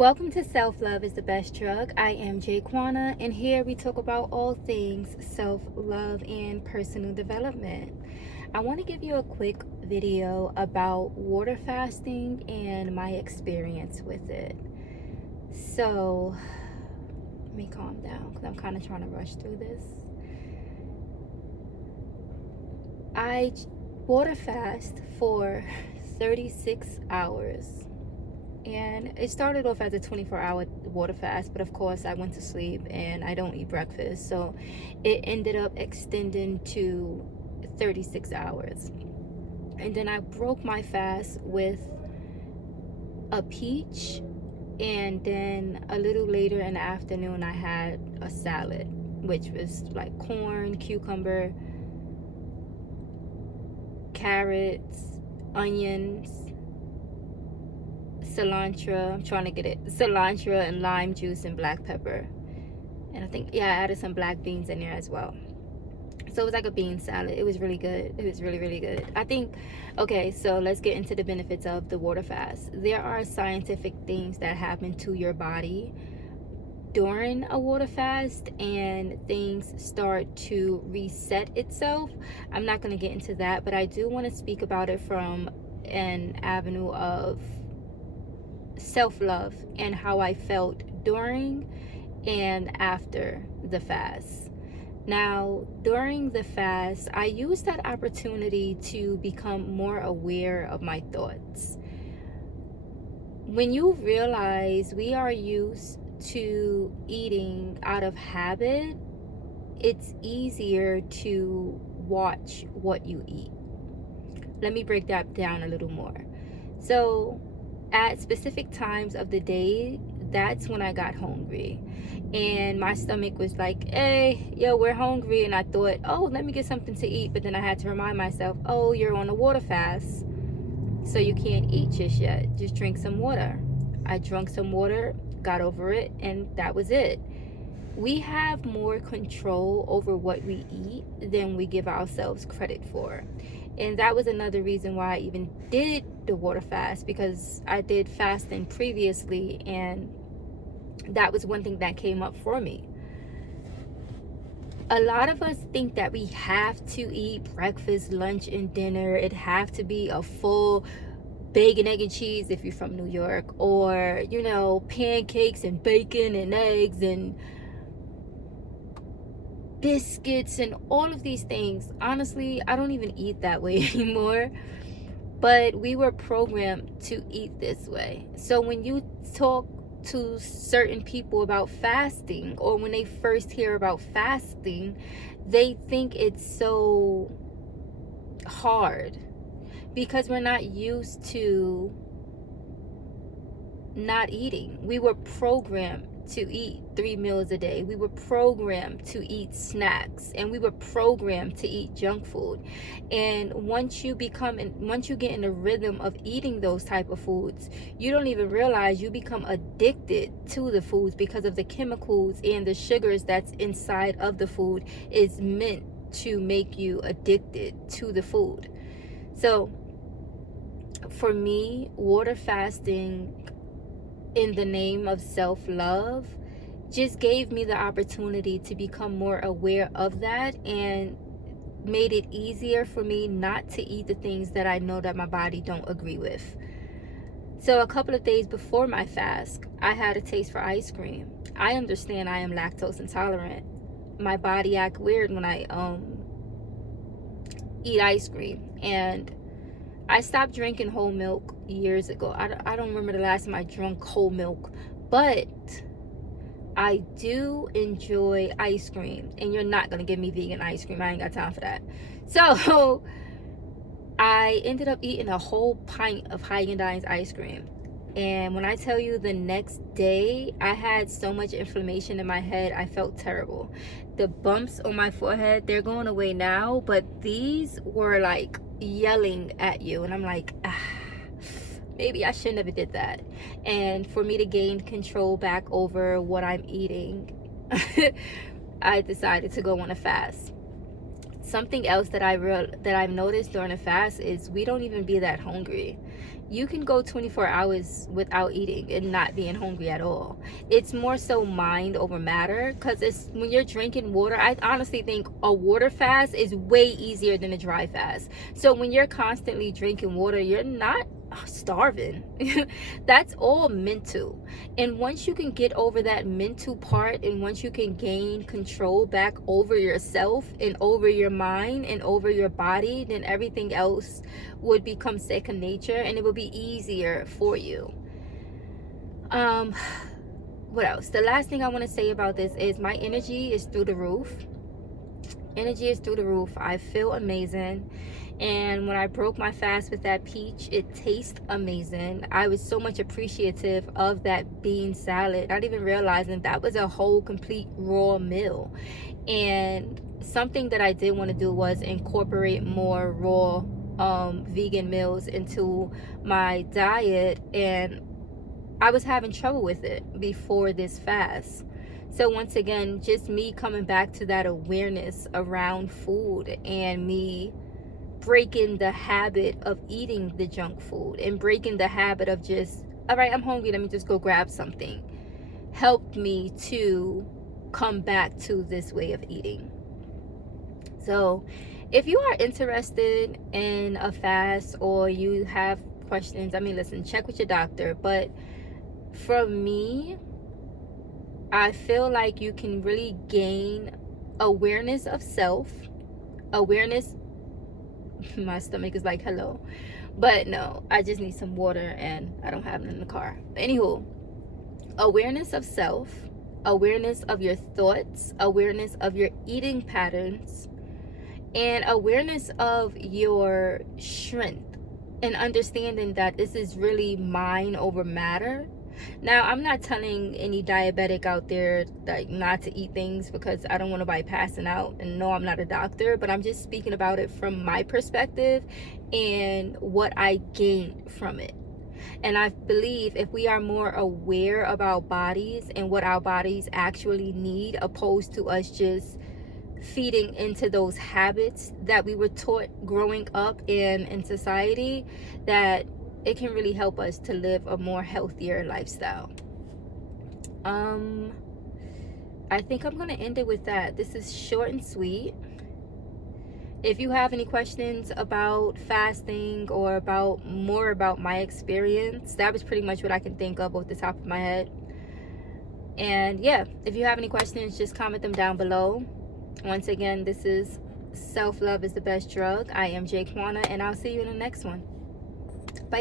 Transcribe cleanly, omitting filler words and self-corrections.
Welcome to Self-Love is the Best Drug. I am Jaquana, and here we talk about all things self-love and personal development. I want to give you a quick video about water fasting and my experience with it. So, let me calm down because I'm kind of trying to rush through this. I water fast for 36 hours. And it started off as a 24-hour water fast, but of course I went to sleep and I don't eat breakfast. So it ended up extending to 36 hours. And then I broke my fast with a peach. And then a little later in the afternoon, I had a salad, which was like corn, cucumber, carrots, onions, cilantro. I'm trying to get it. Cilantro and lime juice and black pepper. And I think, I added some black beans in there as well. So it was like a bean salad. It was really good. It was really, really good. I think, okay, so let's get into the benefits of the water fast. There are scientific things that happen to your body during a water fast, and things start to reset itself. I'm not going to get into that, but I do want to speak about it from an avenue of self-love and how I felt during and after the fast. Now, during the fast, I used that opportunity to become more aware of my thoughts. When you realize we are used to eating out of habit, it's easier to watch what you eat. Let me break that down a little more. So, at specific times of the day, that's when I got hungry. And my stomach was like, hey, yo, we're hungry. And I thought, oh, let me get something to eat. But then I had to remind myself, oh, you're on a water fast, so you can't eat just yet. Just drink some water. I drank some water, got over it, and that was it. We have more control over what we eat than we give ourselves credit for. And that was another reason why I even did the water fast, because I did fasting previously, and that was one thing that came up for me. A lot of us think that we have to eat breakfast, lunch, and dinner. It have to be a full bacon, egg, and cheese if you're from New York, or, pancakes and bacon and eggs and biscuits and all of these things. Honestly, I don't even eat that way anymore, but we were programmed to eat this way. So when you talk to certain people about fasting, or when they first hear about fasting, they think it's so hard because we're not used to not eating. We were programmed to eat 3 meals a day. We were programmed to eat snacks, and we were programmed to eat junk food. And once you get in the rhythm of eating those type of foods, you don't even realize you become addicted to the foods, because of the chemicals and the sugars that's inside of the food is meant to make you addicted to the food. So for me, water fasting in the name of self-love just gave me the opportunity to become more aware of that, and made it easier for me not to eat the things that I know that my body don't agree with. So a couple of days before my fast, I had a taste for ice cream. I understand I am lactose intolerant. My body acts weird when I eat ice cream, and I stopped drinking whole milk years ago. I don't remember the last time I drank whole milk, but I do enjoy ice cream, and you're not going to give me vegan ice cream. I ain't got time for that. So I ended up eating a whole pint of Haagen-Dazs ice cream. And when I tell you, the next day, I had so much inflammation in my head, I felt terrible. The bumps on my forehead, they're going away now, but these were like yelling at you, and I'm like, maybe I shouldn't have did that. And for me to gain control back over what I'm eating, I decided to go on a fast. Something else that I've noticed during a fast is we don't even be that hungry. you can go 24 hours without eating and not being hungry at all. It's more so mind over matter, because it's when you're drinking water. I honestly think a water fast is way easier than a dry fast. So when you're constantly drinking water, you're not starving. That's all mental. And once you can get over that mental part, and once you can gain control back over yourself and over your mind and over your body, then everything else would become second nature, and it would be easier for you. What else? The last thing I want to say about this is my energy is through the roof. Energy is through the roof. I feel amazing. And when I broke my fast with that peach, it tastes amazing. I was so much appreciative of that bean salad, not even realizing that was a whole complete raw meal. And something that I did want to do was incorporate more raw vegan meals into my diet, and I was having trouble with it before this fast. So once again, just me coming back to that awareness around food, and me breaking the habit of eating the junk food, and breaking the habit of just, all right, I'm hungry, let me just go grab something, helped me to come back to this way of eating. So if you are interested in a fast, or you have questions, I mean, listen, check with your doctor. But for me, I feel like you can really gain awareness of self, awareness. My stomach is like, hello. But no, I just need some water, and I don't have it in the car. Anywho, awareness of self, awareness of your thoughts, awareness of your eating patterns, and awareness of your strength, and understanding that this is really mind over matter. Now, I'm not telling any diabetic out there like not to eat things, because I don't want nobody passing out, and no, I'm not a doctor, but I'm just speaking about it from my perspective and what I gained from it. And I believe if we are more aware of our bodies and what our bodies actually need, opposed to us just feeding into those habits that we were taught growing up in society, that it can really help us to live a more healthier lifestyle. I think I'm gonna end it with that. This is short and sweet. If you have any questions about fasting, or about more about my experience, that was pretty much what I can think of off the top of my head. And yeah, if you have any questions, just comment them down below. Once again, this is Self-Love is the Best Drug. I am Jaquana, and I'll see you in the next one. Bye.